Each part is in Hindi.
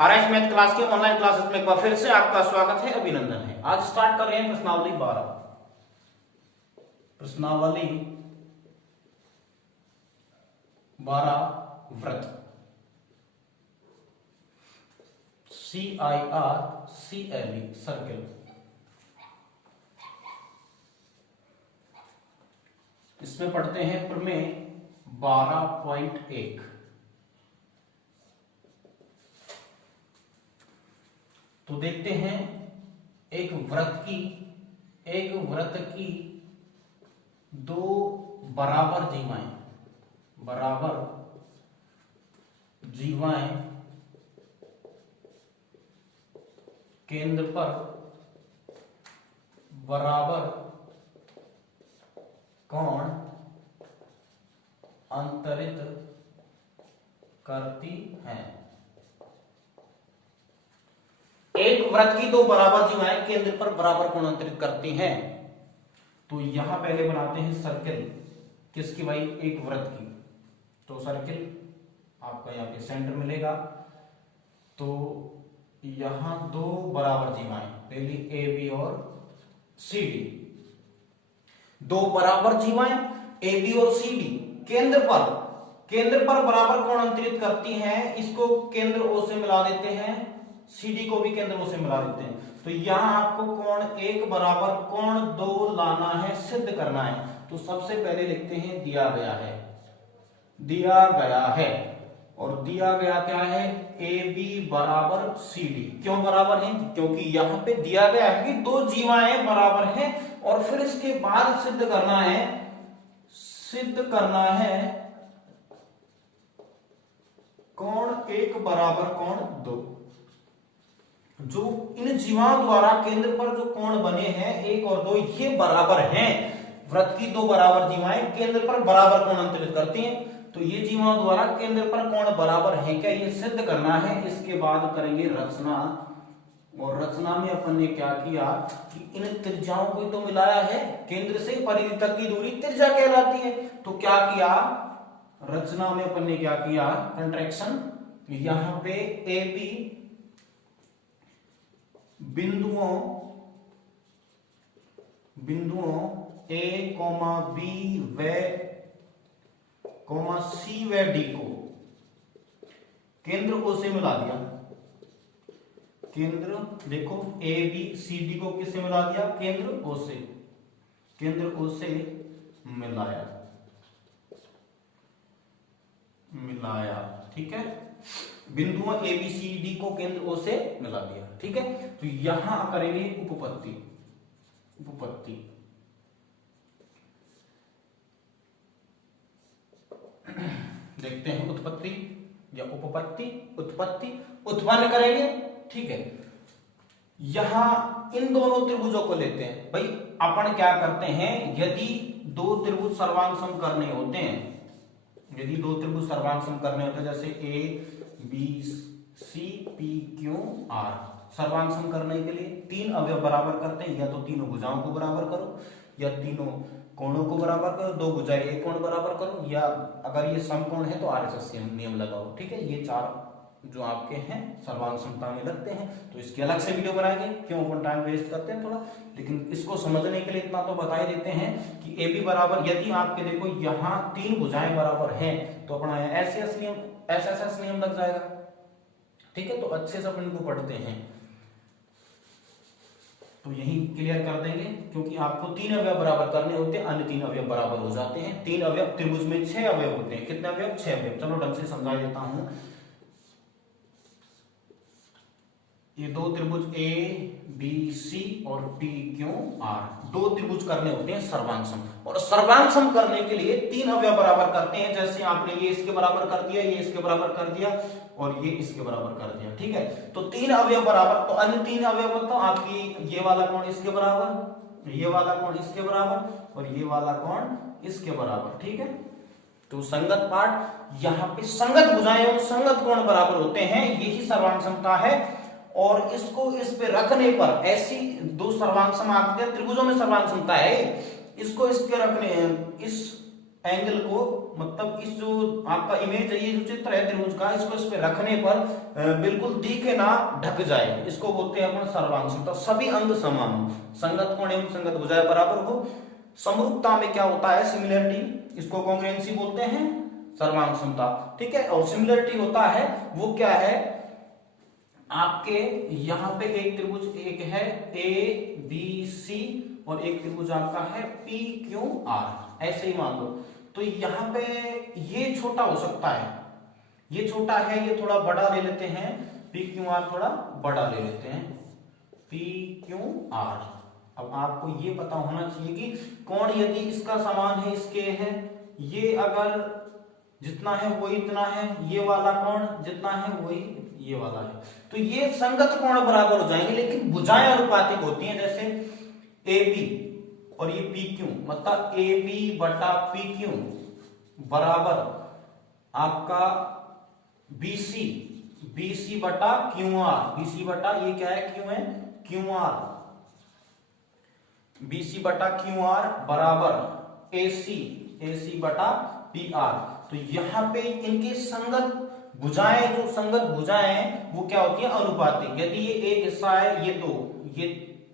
आरएस मैथ क्लास के ऑनलाइन क्लासेस में एक बार फिर से आपका स्वागत है, अभिनंदन है। आज स्टार्ट कर रहे हैं प्रश्नावली 12। प्रश्नावली 12 व्रत, CIRCLE सर्किल। इसमें पढ़ते हैं प्रमेय 12.1। तो देखते हैं एक व्रत की दो बराबर जीवाएं केंद्र पर बराबर कोण अंतरित करती हैं। एक व्रत की दो बराबर जीवाएं केंद्र पर बराबर कोण अंतरित करती हैं। तो यहां पहले बनाते हैं सर्किल किसकी भाई, एक व्रत की। तो सर्किल आपका यहां पे सेंटर मिलेगा। तो यहां दो बराबर जीवाएं, पहली ए बी और सी डी, दो बराबर जीवाएं ए बी और सी डी केंद्र पर बराबर कोण अंतरित करती हैं। इसको केंद्र ओ से मिला देते हैं, सीडी को भी केंद्र ओ से मिला देते हैं। तो यहां आपको कोण एक बराबर कोण दो लाना है, सिद्ध करना है। तो सबसे पहले लिखते हैं दिया गया है और दिया गया क्या है, ए बी बराबर सी डी। क्यों बराबर है? क्योंकि यहां पे दिया गया है कि दो जीवाएं बराबर हैं और फिर इसके बाद सिद्ध करना है कोण एक बराबर कोण दो। जो इन जीवाओं द्वारा केंद्र पर जो कोण बने हैं एक और दो, ये बराबर हैं। व्रत की दो बराबर जीवाएं केंद्र पर बराबर कोण अंतरित करती हैं। तो ये जीवाओं द्वारा केंद्र पर कोण बराबर है क्या, ये सिद्ध करना है। इसके बाद करेंगे रचना, और रचना में अपन ने क्या किया कि इन त्रिज्याओं को तो मिलाया है। केंद्र से परिधि तक की दूरी त्रिज्या कहलाती है। तो क्या किया रचना में अपन ने, क्या किया कंट्रैक्शन। यहां पे ए बी बिंदुओं ए कोमा बी व कोमा सी व डी को केंद्र ओ से मिला दिया। केंद्र देखो ए बी सी डी को किससे मिला दिया, केंद्र ओ से मिलाया। ठीक है, बिंदुओं ए बी सी डी को केंद्र ओ से मिला दिया। ठीक है, तो यहां करेंगे उपपत्ति। देखते हैं उत्पत्ति या उपपत्ति। उत्पन्न करेंगे। ठीक है, यहां इन दोनों त्रिभुजों को लेते हैं। भाई अपन क्या करते हैं, यदि दो त्रिभुज सर्वांग सम करने होते हैं, जैसे A B C P Q R, सर्वांग सम करने के लिए तीन अवयव बराबर करते हैं। या तो तीनों भुजाओं को बराबर करो, या तीनों कोणों को बराबर करो, दो भुजाएं एक कोण बराबर करो, या अगर ये समकोण है तो आरएचएस नियम लगाओ। ठीक है, ये चार जो आपके हैं सर्वांग समता में लगते हैं। तो इसकी अलग से वीडियो बनाएंगे, क्यों अपन टाइम वेस्ट करते हैं थोड़ा। लेकिन इसको समझने के लिए इतना तो बता ही देते हैं कि ए बी बराबर, यदि आपके देखो यहां तीन भुजाएं बराबर हैं तो अपना एस नियम लग जाएगा। ठीक है, तो अच्छे से अपन इनको पढ़ते हैं। तो यही क्लियर कर देंगे, क्योंकि आपको तीन अवयव बराबर करने होते हैं, अन्य तीन अवयव बराबर हो जाते हैं। तीन अवयव, त्रिभुज में 6 अवयव होते हैं। कितने अवयव? 6 अवयव। चलो ढंग से समझा देता हूं। ये दो त्रिभुज ए बी सी और पी क्यू आर, दो त्रिभुज करने होते हैं सर्वांग सम। और सर्वांग सम करने के लिए तीन अवयव बराबर करते हैं। जैसे आपने ये इसके बराबर कर दिया, ये इसके बराबर कर दिया और ये इसके बराबर कर दिया। ठीक है, तो तीन अवयव बराबर, तो अन्य तीन अवयव तो आपकी ये वाला कोण इसके बराबर, ये वाला कोण इसके बराबर और ये वाला कोण इसके बराबर। ठीक है, तो संगत पार्ट, यहाँ पे संगत भुजाएं और संगत कोण बराबर होते हैं, यही सर्वांग समता है। और इसको इस पे रखने पर ऐसी दो सर्वांग सम आकृतियां, त्रिभुजों में सर्वांग समता है, इसको इस पे रखने, इस एंगल को, मतलब इस जो आपका इमेज है, ये जो चित्र है त्रिभुज का, इसको इस पे रखने पर बिल्कुल दिखे ना, ढक जाए, इसको बोलते हैं अपन सर्वांग समता। सभी अंग समान हो, संगत कोण एवं संगत भुजाएं बराबर हो। समरूपता में क्या होता है, सिमिलरिटी, इसको कॉन्ग्रुएंसी बोलते हैं, सर्वांग समता, ठीक है। और सिमिलरिटी होता है वो क्या है, आपके यहां पे एक त्रिभुज एक है ABC और एक त्रिभुज आपका है PQR, ऐसे ही मान लो। तो यहाँ पे ये छोटा हो सकता है, ये छोटा है, ये थोड़ा बड़ा ले लेते हैं, PQR थोड़ा बड़ा ले लेते हैं, PQR। अब आपको ये पता होना चाहिए कि कोण यदि इसका समान है, इसके है, ये अगर जितना है वो इतना है, ये वाला कोण जितना है वही ये वाला है, तो ये संगत कोण बराबर हो जाएंगे। लेकिन भुजाएं अनुपातिक होती हैं, जैसे AB और ये PQ, मतलब AB बटा PQ बराबर आपका BC बटा QR, BC बटा ये क्या है, क्यों है, QR, BC बटा QR बराबर AC बटा PR। तो यहां पे इनके संगत भुजाएं, जो संगत भुजाएं हैं वो क्या होती है, अनुपातिक। यदि ये एक हिस्सा है, ये दो, ये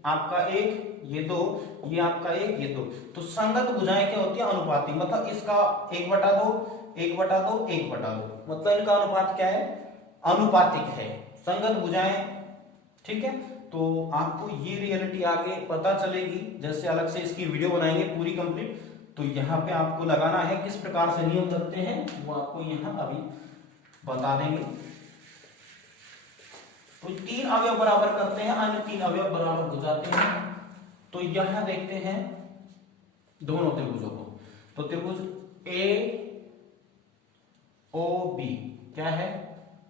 आपका एक, ये दो, ये आपका एक, ये दो, तो संगत भुजाएं क्या होती है, अनुपातिक। मतलब इसका 1/2, 1/2, 1/2, मतलब इनका अनुपात क्या है, अनुपातिक है, संगत भुजाएं, ठीक है। तो आपको ये रियलिटी आगे पता चलेगी, जैसे अलग से इसकी वीडियो बनाएंगे पूरी कंप्लीट। तो यहाँ पे आपको लगाना है, किस प्रकार से नियम लगते हैं वो आपको यहाँ अभी बता देंगे। तो 3 अवयव बराबर करते हैं, अन्य 3 अवयव बराबर हो जाते हैं। तो यहां देखते हैं दोनों त्रिभुजों को। तो त्रिभुज AOB क्या है,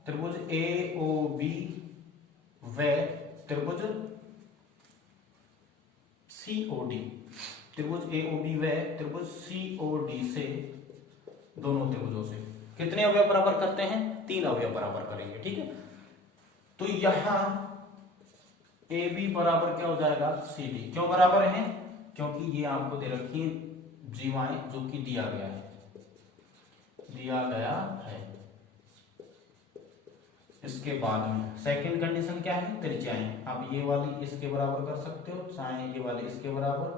त्रिभुज AOB व त्रिभुज COD, त्रिभुज AOB व त्रिभुज COD से, दोनों त्रिभुजों से कितने अवयव बराबर करते हैं, 3 अवयव बराबर करेंगे, ठीक है। तो यहां AB बराबर क्या हो जाएगा, CD। क्यों बराबर है, क्योंकि ये आपको दे रखी है जीवाएं, जो कि दिया गया है। इसके बाद में सेकंड कंडीशन क्या है, त्रिज्याएं। आप ये वाली इसके बराबर कर सकते हो, चाहे ये वाली इसके बराबर,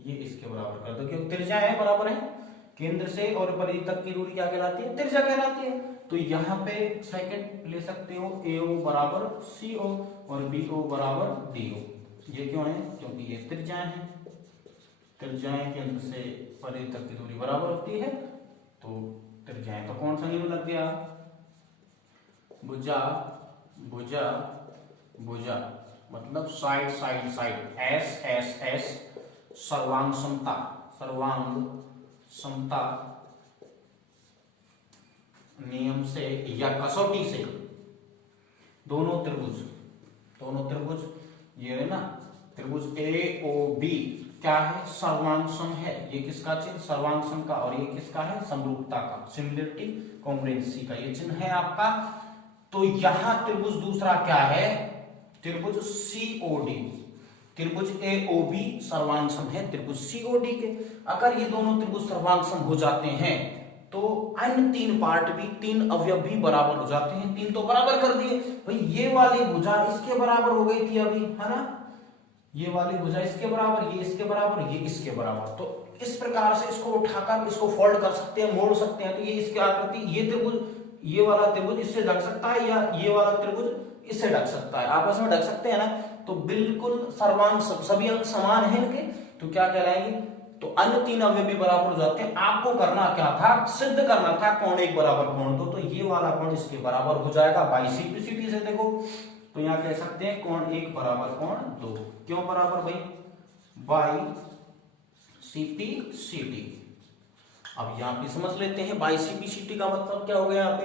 ये इसके बराबर कर दो, क्योंकि त्रिज्याएं बराबर है। केंद्र से और परिधि तक की दूरी क्या कहलाती है, त्रिज्या कहलाती है। तो यहाँ पे सेकंड ले सकते हो, AO बराबर CO और BO बराबर DO। ये क्यों है, क्योंकि ये त्रिज्याएं हैं, त्रिज्याएं केंद्र से परिधि तक की दूरी बराबर होती है। तो त्रिज्याएं तो कौन सा नियम लग गया, भुजा भुजा भुजा, मतलब साइड साइड साइड, S सर्वांग समता, सर्वांग समता नियम से या कसौटी से दोनों त्रिभुज ये है ना, त्रिभुज AOB क्या है, सर्वांग सम है। ये किसका चिन्ह, सर्वांग सम का, और ये किसका है, समरूपता का, सिमिलरिटी कॉन्ग्रुएंसी का ये चिन्ह है आपका। तो यहां त्रिभुज दूसरा क्या है, त्रिभुज COD, त्रिभुज AOB सर्वांग सम है त्रिभुज COD के। अगर ये दोनों त्रिभुज सर्वांग सम हो जाते हैं तो अन्य 3 पार्ट भी, 3 अवयव भी बराबर हो जाते हैं। 3 तो बराबर कर दिए भाई, ये वाली भुजा इसके बराबर हो गई थी अभी, है ना, ये वाली भुजा इसके बराबर, ये इसके बराबर, ये इसके बराबर। तो इस प्रकार से इसको उठाकर इसको फोल्ड कर सकते हैं, मोड़ सकते हैं। तो ये इसकी आकृति, ये त्रिभुज, ये वाला त्रिभुज इससे ढक सकता है, या ये वाला त्रिभुज इससे ढक सकता है, आपस में ढक सकते हैं ना। तो बिल्कुल सर्वांग सभी अंग समान है इनके, तो क्या कहलाएंगे, तो अन्य 3 अवयव भी बराबर हो जाते हैं। आपको करना क्या था, सिद्ध करना था कोण 1 बराबर कोण 2। तो ये वाला कोण इसके बराबर हो जाएगा बाई सिंप्लिसिटी से। देखो तो यहां कह सकते हैं कोण 1 बराबर कोण 2। क्यों बराबर भाई, बाई सिंप्लिसिटी। अब यहां पे समझ लेते हैं बाई सिंप्लिसिटी का मतलब क्या हो गया यहाँ पे।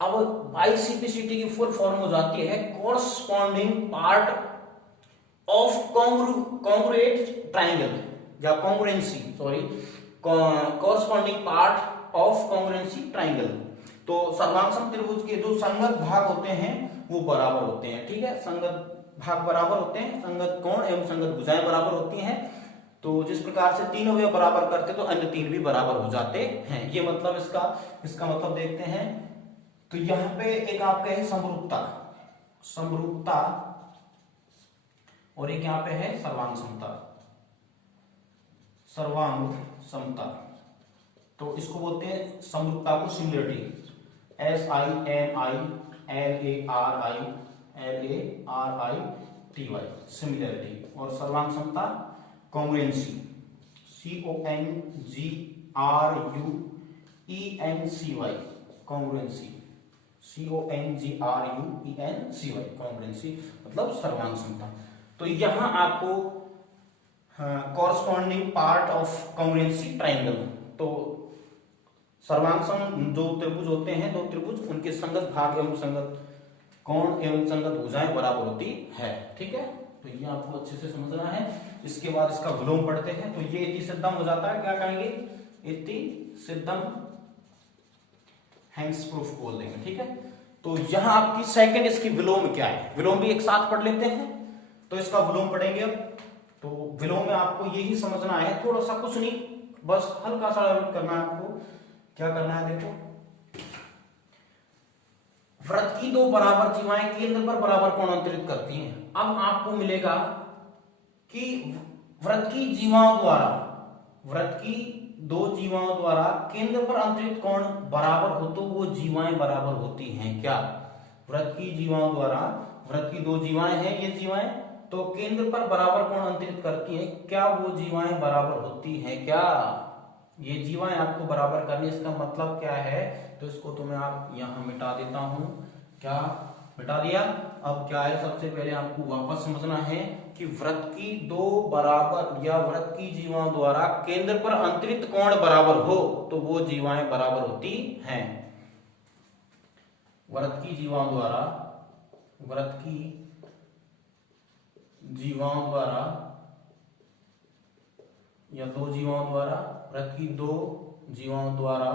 अब बाई सिंप्लिसिटी की फुल फॉर्म हो जाती है corresponding part of congruent triangle, या congruency, sorry, corresponding part of congruency triangle. तो सर्वांग त्रिभुज के जो संगत भाग होते हैं वो बराबर होते हैं, ठीक है, संगत भाग बराबर होते हैं, संगत कोण एवं संगत भुजाएं बराबर होती हैं। तो जिस प्रकार से 3 अवयव बराबर करते तो अन्य 3 भी बराबर हो जाते हैं। ये मतलब इसका मतलब देखते हैं। तो यहां पे एक आपका है समरूपता और एक यहां पे है सर्वांग समता। तो इसको बोलते हैं समरूपता को सिमिलरिटी, SIMILARITY सिमिलरिटी, और सर्वांग समता कॉन्ग्रुएंसी, CONGRUENCY कॉन्ग्रुएंसी, कॉन्ग्रुएंसी मतलब सर्वांग समता। तो यहां आपको corresponding part of congruency triangle, तो सर्वांग सम जो त्रिभुज होते हैं, दो त्रिभुज, उनके संगत भाग एवं संगत कोण एवं संगत भुजाएं बराबर होती है। ठीक है, तो ये आपको अच्छे से समझना है। इसके बाद इसका विलोम पढ़ते हैं। तो ये इति सिद्धम हो जाता है, क्या कहेंगे, इति सिद्धम हैंस प्रूफ बोल देंगे। ठीक है, तो यहां आपकी सेकंड इसकी विलोम क्या है, विलोम भी एक साथ पढ़ लेते हैं। तो इसका विलोम पढ़ेंगे अब। तो विलोम में आपको यही समझना है, थोड़ा सा, कुछ नहीं, बस हल्का सा करना है आपको। क्या करना है, देखो, वृत्त की दो बराबर जीवाएं केंद्र पर बराबर कोण अंतरित करती हैं। अब आपको मिलेगा कि वृत्त की दो जीवाओं द्वारा केंद्र पर अंतरित कोण बराबर हो तो वो जीवाएं बराबर होती हैं क्या। वृत्त की दो जीवाएं हैं, ये जीवाएं, तो केंद्र पर बराबर कोण अंतरित करती हैं, क्या वो जीवाएं बराबर होती हैं क्या। ये जीवाएं आपको बराबर करनी, इसका मतलब क्या है, तो इसको तो मैं आप यहां मिटा देता हूं। क्या मिटा दिया। अब क्या है, सबसे पहले आपको वापस समझना है कि वृत्त की दो बराबर या वृत्त की जीवाओं द्वारा केंद्र पर अंतरित कोण बराबर हो तो वो जीवाएं बराबर होती हैं। वृत्त की जीवाओं द्वारा या दो जीवाओं द्वारा, वृत्त की दो जीवाओं द्वारा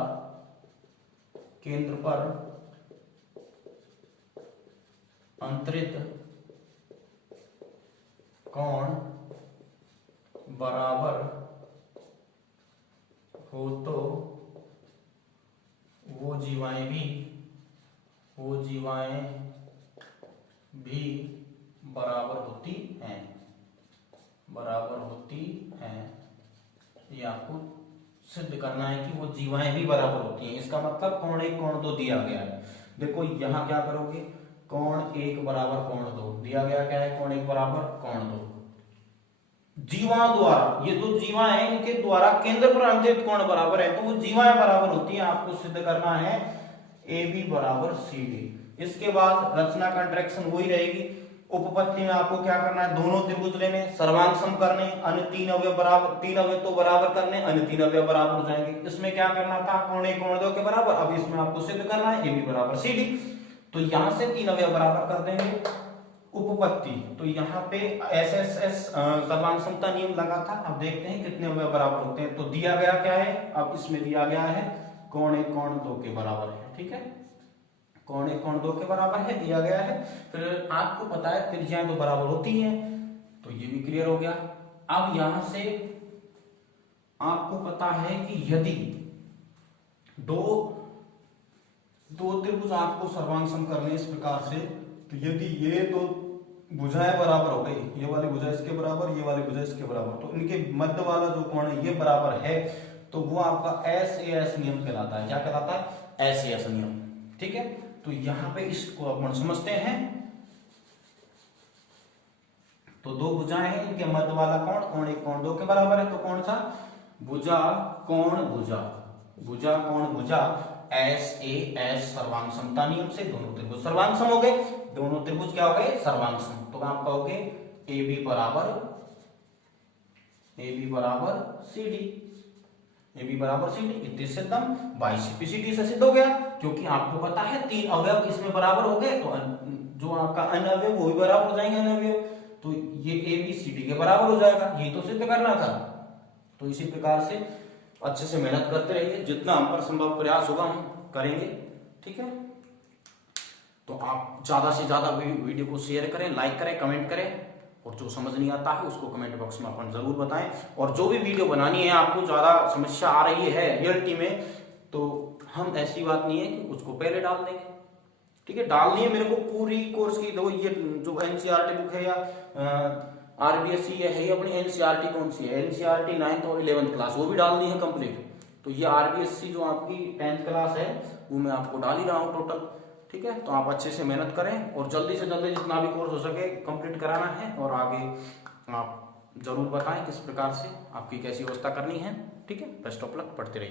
केंद्र पर अंतरित कोण बराबर हो तो वो जीवाएं भी बराबर होती हैं। ये आपको सिद्ध करना है कि वो जीवाएं भी बराबर होती हैं। इसका मतलब कोण 1 कोण 2 दिया गया है। देखो यहां क्या करोगे, कोण 1 बराबर कोण 2 दिया गया, क्या है, कोण 1 बराबर कोण 2। जीवाओं द्वारा, ये जो जीवा है इनके द्वारा केंद्र पर अंतरित कोण बराबर है, तो वो जीवाएं बराबर होती हैं। आपको सिद्ध करना है AB बराबर CD। इसके बाद रचना कंट्रैक्शन वही रहेगी। उपपत्ति में आपको क्या करना है, दोनों त्रिभुज लेने, सर्वांग सम करने, अन्य 3 अवयव तो बराबर करने, अन्य 3 अवयव बराबर हो जाएंगे। इसमें क्या करना था, कोण 1 कोण 2 के बराबर। अब इसमें आपको सिद्ध करना है AB बराबर CD। तो यहां से 3 अवयव बराबर कर देंगे। उपपत्ति, तो यहाँ पे SSS सर्वांग समता नियम लगा था। अब देखते हैं कितने अवयव बराबर होते हैं। तो दिया गया क्या है, अब इसमें दिया गया है कोण 1 कोण 2 के बराबर है। ठीक है, कोण 1 कोण 2 के बराबर है, दिया गया है। फिर आपको पता है त्रिज्याएं तो बराबर होती हैं, तो ये भी क्लियर हो गया। अब यहां से आपको पता है कि यदि दो त्रिभुज आपको सर्वांग सम करने इस प्रकार से, तो यदि ये दो भुजाएं बराबर हो गई, ये वाली भुजा इसके बराबर, ये वाली भुजा इसके बराबर, तो इनके मध्य वाला जो कोण है ये बराबर है, तो वो आपका SAS नियम कहलाता है। क्या कहलाता है, SAS नियम। ठीक है, तो यहां पे इसको अपन समझते हैं। तो दो भुजाएं हैं, इनके मध्य वाला कोण 1 कोण 2 के बराबर है। तो कौन सा, भुजा कोण भुजा SAS सर्वांग समता नियम से दोनों त्रिभुज सर्वांग सम हो गए। दोनों त्रिभुज क्या हो गए, सर्वांग सम। तो आप कहोगे AB बराबर CD इति सिद्धम, बाई CPCD से सिद्ध हो गया। क्योंकि आपको पता है 3 अवयव इसमें बराबर हो गए, तो जो आपका अन्य अवयव वो भी बराबर हो जाएंगे, अन्य अवयव, तो ये ABCD के बराबर हो जाएगा। ये तो सिद्ध करना था। तो इसी प्रकार से अच्छे से मेहनत करते रहिए, जितना हम पर संभव प्रयास होगा हम करेंगे। ठीक है, तो आप ज्यादा से ज्यादा वीडियो को शेयर करें, लाइक करें, कमेंट करें और जो समझ नहीं आता है उसको कमेंट बॉक्स में अपन जरूर बताएं। और जो भी वीडियो बनानी है, आपको ज्यादा समस्या आ रही है रियलिटी में, तो हम ऐसी बात नहीं है कि उसको पहले डाल देंगे, ठीक है। डालनी है मेरे को पूरी कोर्स की। देखो ये जो एनसीईआरटी बुक है या आरबीएससी है, ये अपनी एनसीईआरटी कौन सी है, एनसीईआरटी 9th और 11th क्लास, वो भी डालनी है कंप्लीट। तो ये आरबीएससी जो आपकी 10th क्लास है वो मैं आपको डाल ही रहा हूँ टोटल, ठीक है। तो आप अच्छे से मेहनत करें और जल्दी से जल्दी जितना भी कोर्स हो सके कंप्लीट कराना है। और आगे आप जरूर बताएं किस प्रकार से आपकी कैसी व्यवस्था करनी है, ठीक है। बेस्ट ऑफ लक, पढ़ते रहिए।